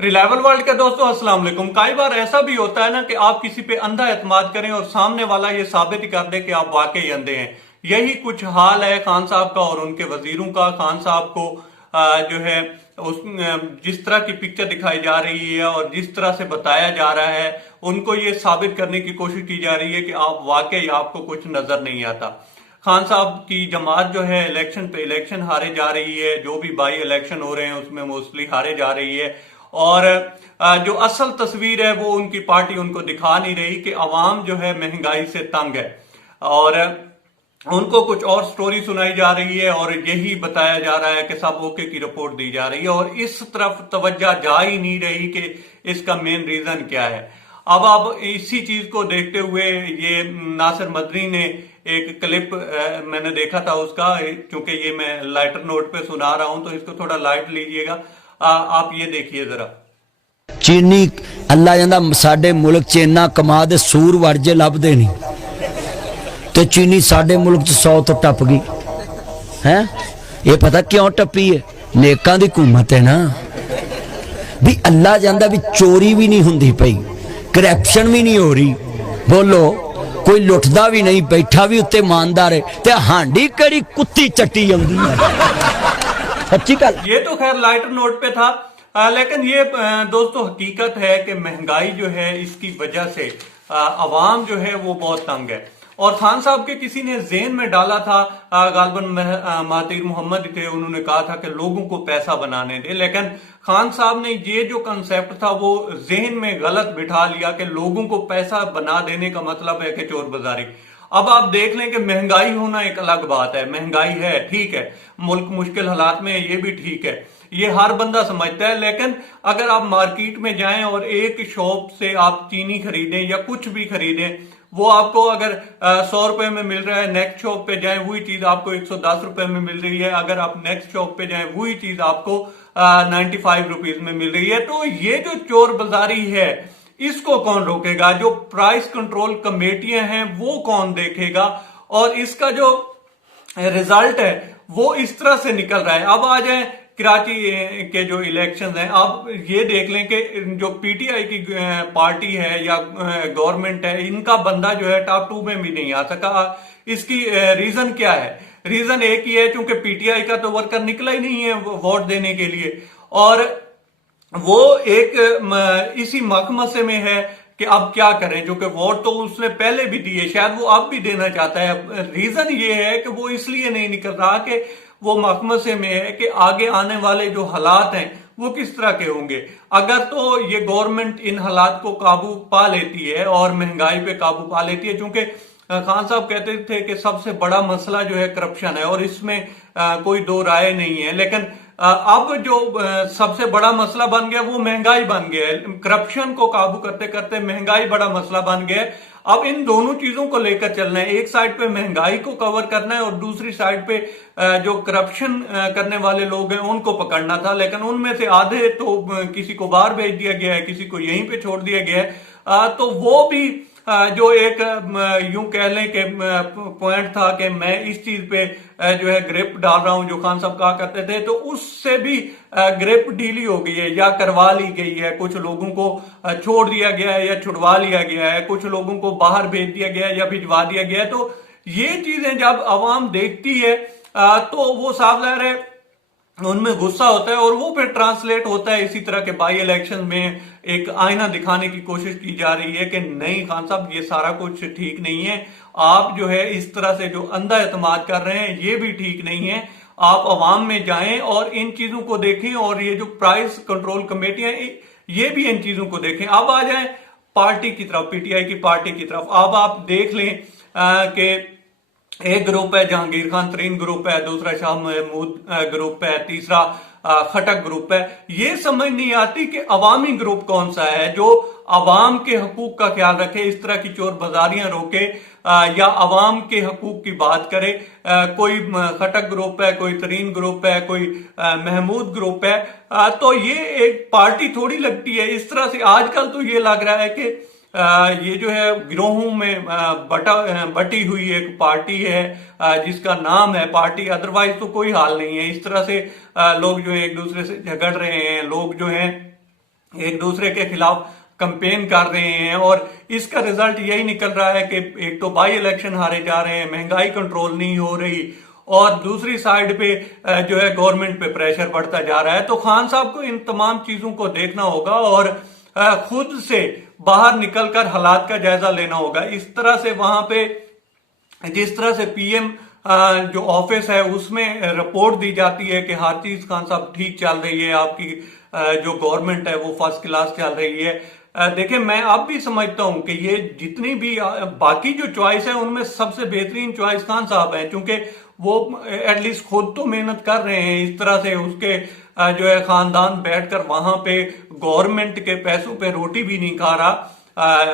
Reliable world के दोस्तों अस्सलाम वालेकुम। कई बार ऐसा भी होता है ना कि आप किसी पे अंधा एतमाद करें और सामने वाला ये साबित कर दे कि आप वाकई अंधे हैं। यही कुछ हाल है खान साहब का और उनके वजीरों का। खान साहब को जो है उस जिस तरह की पिक्चर दिखाई जा रही है और जिस तरह से बताया जा रहा है, उनको ये साबित करने की कोशिश की जा रही है कि आप वाकई आपको कुछ नजर नहीं आता। खान साहब की जमात जो है इलेक्शन पे इलेक्शन हारे जा रही है, जो भी बाई इलेक्शन हो रहे हैं उसमें मोस्टली हारे जा रही है। और जो असल तस्वीर है वो उनकी पार्टी उनको दिखा नहीं रही कि अवाम जो है महंगाई से तंग है और उनको कुछ और स्टोरी सुनाई जा रही है और यही बताया जा रहा है कि सब ओके की रिपोर्ट दी जा रही है और इस तरफ तवज्जो जा ही नहीं रही कि इसका मेन रीजन क्या है। अब आप इसी चीज को देखते हुए ये नासिर मदनी ने एक क्लिप मैंने देखा था उसका, क्योंकि ये मैं लाइटर नोट पे सुना रहा हूं तो इसको थोड़ा लाइट लीजिएगा। आप ये देखिए जरा। चीनी अल्लाह जांदा साडे मुल्क च इन्ना कमा दे सूर वर्जे लभदे नहीं ते चीनी साडे मुल्क च 100 तो टप गई है। ये पता क्यों टपी है? नेकां दी हुकूमत है ना भी। अल्लाह जांदा भी चोरी भी नहीं हुंदी पई, करप्शन भी नहीं हो रही। बोलो कोई लुटदा भी नहीं, बैठा भी उत्ते ईमानदार है ते हांडी कड़ी कुत्ती चट्टी आउंदी है। सच्ची गल। ये तो खैर लाइटर नोट पे था, लेकिन ये दोस्तों हकीकत है कि महंगाई जो है इसकी वजह से अवाम जो है वो बहुत तंग है। और खान साहब के किसी ने ज़हन में डाला था, गालिबन महातीर मोहम्मद थे, उन्होंने कहा था कि लोगों को पैसा बनाने दे। लेकिन खान साहब ने ये जो कंसेप्ट था वो ज़हन में गलत बिठा लिया कि लोगों को पैसा बना देने का मतलब है कि चोर बाजारी। अब आप देख लें कि महंगाई होना एक अलग बात है, महंगाई है ठीक है, मुल्क मुश्किल हालात में है, ये भी ठीक है, ये हर बंदा समझता है। लेकिन अगर आप मार्केट में जाएं और एक शॉप से आप चीनी खरीदें या कुछ भी खरीदें, वो आपको अगर 100 रुपए में मिल रहा है, नेक्स्ट शॉप पे जाएं वही चीज आपको 110 रुपए में मिल रही है। अगर आप नेक्स्ट शॉप पे जाएं वही चीज आपको 95 रुपीज में मिल रही है। तो ये जो चोर बाजारी है इसको कौन रोकेगा? जो प्राइस कंट्रोल कमेटियां हैं वो कौन देखेगा? और इसका जो रिजल्ट है वो इस तरह से निकल रहा है। अब आ जाए कराची के जो इलेक्शंस हैं, आप ये देख लें कि जो पीटीआई की पार्टी है या गवर्नमेंट है, इनका बंदा जो है टॉप 2 में भी नहीं आ सका। इसकी रीजन क्या है? रीजन एक ही है, क्योंकि पीटीआई का तो वर्कर निकला ही नहीं है वोट देने के लिए और वो एक इसी मखमसे में है कि अब क्या करें, जो कि वोट तो उसने पहले भी दिए, शायद वो अब भी देना चाहता है। रीजन ये है कि वो इसलिए नहीं निकल रहा कि वो मखमसे में है कि आगे आने वाले जो हालात हैं वो किस तरह के होंगे। अगर तो ये गवर्नमेंट इन हालात को काबू पा लेती है और महंगाई पे काबू पा लेती है, क्योंकि खान साहब कहते थे कि सबसे बड़ा मसला जो है करप्शन है और इसमें कोई दो राय नहीं है। लेकिन अब जो सबसे बड़ा मसला बन गया वो महंगाई बन गया है। करप्शन को काबू करते करते महंगाई बड़ा मसला बन गया है। अब इन दोनों चीजों को लेकर चलना है। एक साइड पे महंगाई को कवर करना है और दूसरी साइड पे जो करप्शन करने वाले लोग हैं उनको पकड़ना था। लेकिन उनमें से आधे तो किसी को बाहर भेज दिया गया है, किसी को यहीं पे छोड़ दिया गया है। तो वो भी जो एक यूं कह लें कि पॉइंट था कि मैं इस चीज पे जो है ग्रिप डाल रहा हूं, जो खान साहब कहा करते थे, तो उससे भी ग्रिप ढीली हो गई है या करवा ली गई है। कुछ लोगों को छोड़ दिया गया है या छुड़वा लिया गया है, कुछ लोगों को बाहर भेज दिया गया है या भिजवा दिया गया है। तो ये चीजें जब अवाम देखती है तो वो साफ ज़ाहिर है उनमें गुस्सा होता है और वो फिर ट्रांसलेट होता है इसी तरह के बाई इलेक्शन में। एक आईना दिखाने की कोशिश की जा रही है कि नहीं खान साहब ये सारा कुछ ठीक नहीं है, आप जो है इस तरह से जो अंधा एतमाद कर रहे हैं ये भी ठीक नहीं है। आप अवाम में जाएं और इन चीजों को देखें और ये जो प्राइस कंट्रोल कमेटियां ये भी इन चीजों को देखें। अब आ जाए पार्टी की तरफ, पीटीआई की पार्टी की तरफ। अब आप देख लें कि एक ग्रुप है जहांगीर खान तरीन ग्रुप है, दूसरा शाह महमूद ग्रुप है, तीसरा खटक ग्रुप है। ये समझ नहीं आती कि अवामी ग्रुप कौन सा है जो अवाम के हकूक का ख्याल रखे, इस तरह की चोर बाजारियां रोके या अवाम के हकूक की बात करे। कोई खटक ग्रुप है, कोई तरीन ग्रुप है, कोई महमूद ग्रुप है। तो ये एक पार्टी थोड़ी लगती है। इस तरह से आजकल तो ये लग रहा है कि ये जो है गिरोहों में बटी हुई एक पार्टी है जिसका नाम है पार्टी, अदरवाइज तो कोई हाल नहीं है। इस तरह से लोग जो है एक दूसरे से झगड़ रहे हैं, लोग जो हैं एक दूसरे के खिलाफ कंपेन कर रहे हैं, और इसका रिजल्ट यही निकल रहा है कि एक तो बाई इलेक्शन हारे जा रहे हैं, महंगाई कंट्रोल नहीं हो रही, और दूसरी साइड पे जो है गवर्नमेंट पे प्रेशर बढ़ता जा रहा है। तो खान साहब को इन तमाम चीजों को देखना होगा और खुद से बाहर निकलकर हालात का जायजा लेना होगा। इस तरह से वहां पे जिस तरह से पीएम जो ऑफिस है उसमें रिपोर्ट दी जाती है कि हर चीज खान साहब ठीक चल रही है, आपकी जो गवर्नमेंट है वो फर्स्ट क्लास चल रही है। देखिए, मैं अब भी समझता हूं कि ये जितनी भी बाकी जो चॉइस है उनमें सबसे बेहतरीन चॉइस खान साहब है, क्योंकि वो एटलीस्ट खुद तो मेहनत कर रहे हैं। इस तरह से उसके जो है खानदान बैठकर वहां पे गवर्नमेंट के पैसों पे रोटी भी नहीं खा रहा,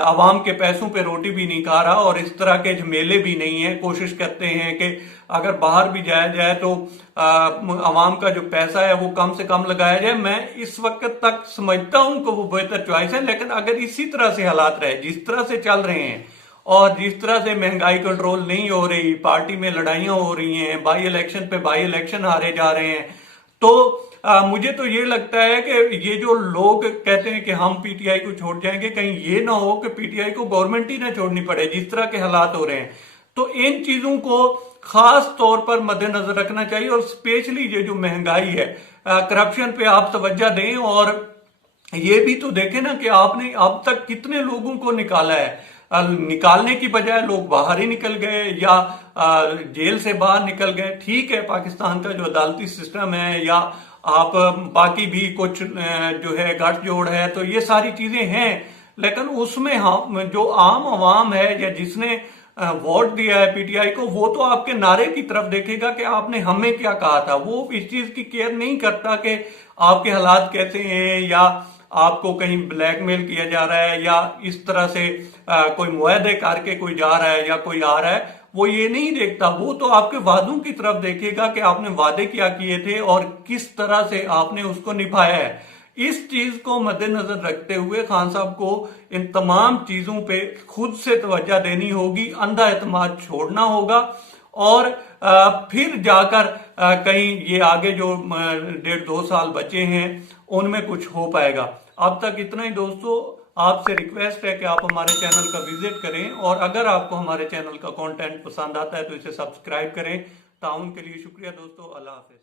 आवाम के पैसों पे रोटी भी नहीं खा रहा, और इस तरह के झमेले भी नहीं है। कोशिश करते हैं कि अगर बाहर भी जाया जाए तो आवाम का जो पैसा है वो कम से कम लगाया जाए। मैं इस वक्त तक समझता हूं कि वो बेहतर चॉइस है, लेकिन अगर इसी तरह से हालात रहे जिस तरह से चल रहे हैं और जिस तरह से महंगाई कंट्रोल नहीं हो रही, पार्टी में लड़ाइयां हो रही हैं, बाई इलेक्शन पे बाई इलेक्शन हारे जा रहे हैं, तो मुझे तो ये लगता है कि ये जो लोग कहते हैं कि हम पीटीआई को छोड़ जाएंगे, कहीं ये ना हो कि पीटीआई को गवर्नमेंट ही ना छोड़नी पड़े जिस तरह के हालात हो रहे हैं। तो इन चीजों को खास तौर पर मद्देनजर रखना चाहिए, और स्पेशली ये जो महंगाई है, करप्शन पे आप तवज्जो दें, और ये भी तो देखें ना कि आपने अब तक कितने लोगों को निकाला है। निकालने की बजाय लोग बाहर ही निकल गए या जेल से बाहर निकल गए। ठीक है, पाकिस्तान का जो अदालती सिस्टम है या आप बाकी भी कुछ जो है गठजोड़ है, तो ये सारी चीजें हैं, लेकिन उसमें हम जो आम आवाम है या जिसने वोट दिया है पीटीआई को, वो तो आपके नारे की तरफ देखेगा कि आपने हमें क्या कहा था। वो इस चीज की केयर नहीं करता कि आपके हालात कैसे हैं, या आपको कहीं ब्लैकमेल किया जा रहा है, या इस तरह से कोई मुआहदे करके कोई जा रहा है या कोई आ रहा है। वो ये नहीं देखता, वो तो आपके वादों की तरफ देखेगा कि आपने वादे क्या किए थे और किस तरह से आपने उसको निभाया है। इस चीज को मद्देनजर रखते हुए खान साहब को इन तमाम चीजों पे खुद से तवज्जो देनी होगी, अंधा एतमाद छोड़ना होगा, और फिर जाकर कहीं ये आगे जो 1.5-2 साल बचे हैं उनमें कुछ हो पाएगा। अब तक इतना ही दोस्तों। आपसे रिक्वेस्ट है कि आप हमारे चैनल का विजिट करें, और अगर आपको हमारे चैनल का कंटेंट पसंद आता है तो इसे सब्सक्राइब करें। ताउन के लिए शुक्रिया दोस्तों। अल्लाह हाफिज।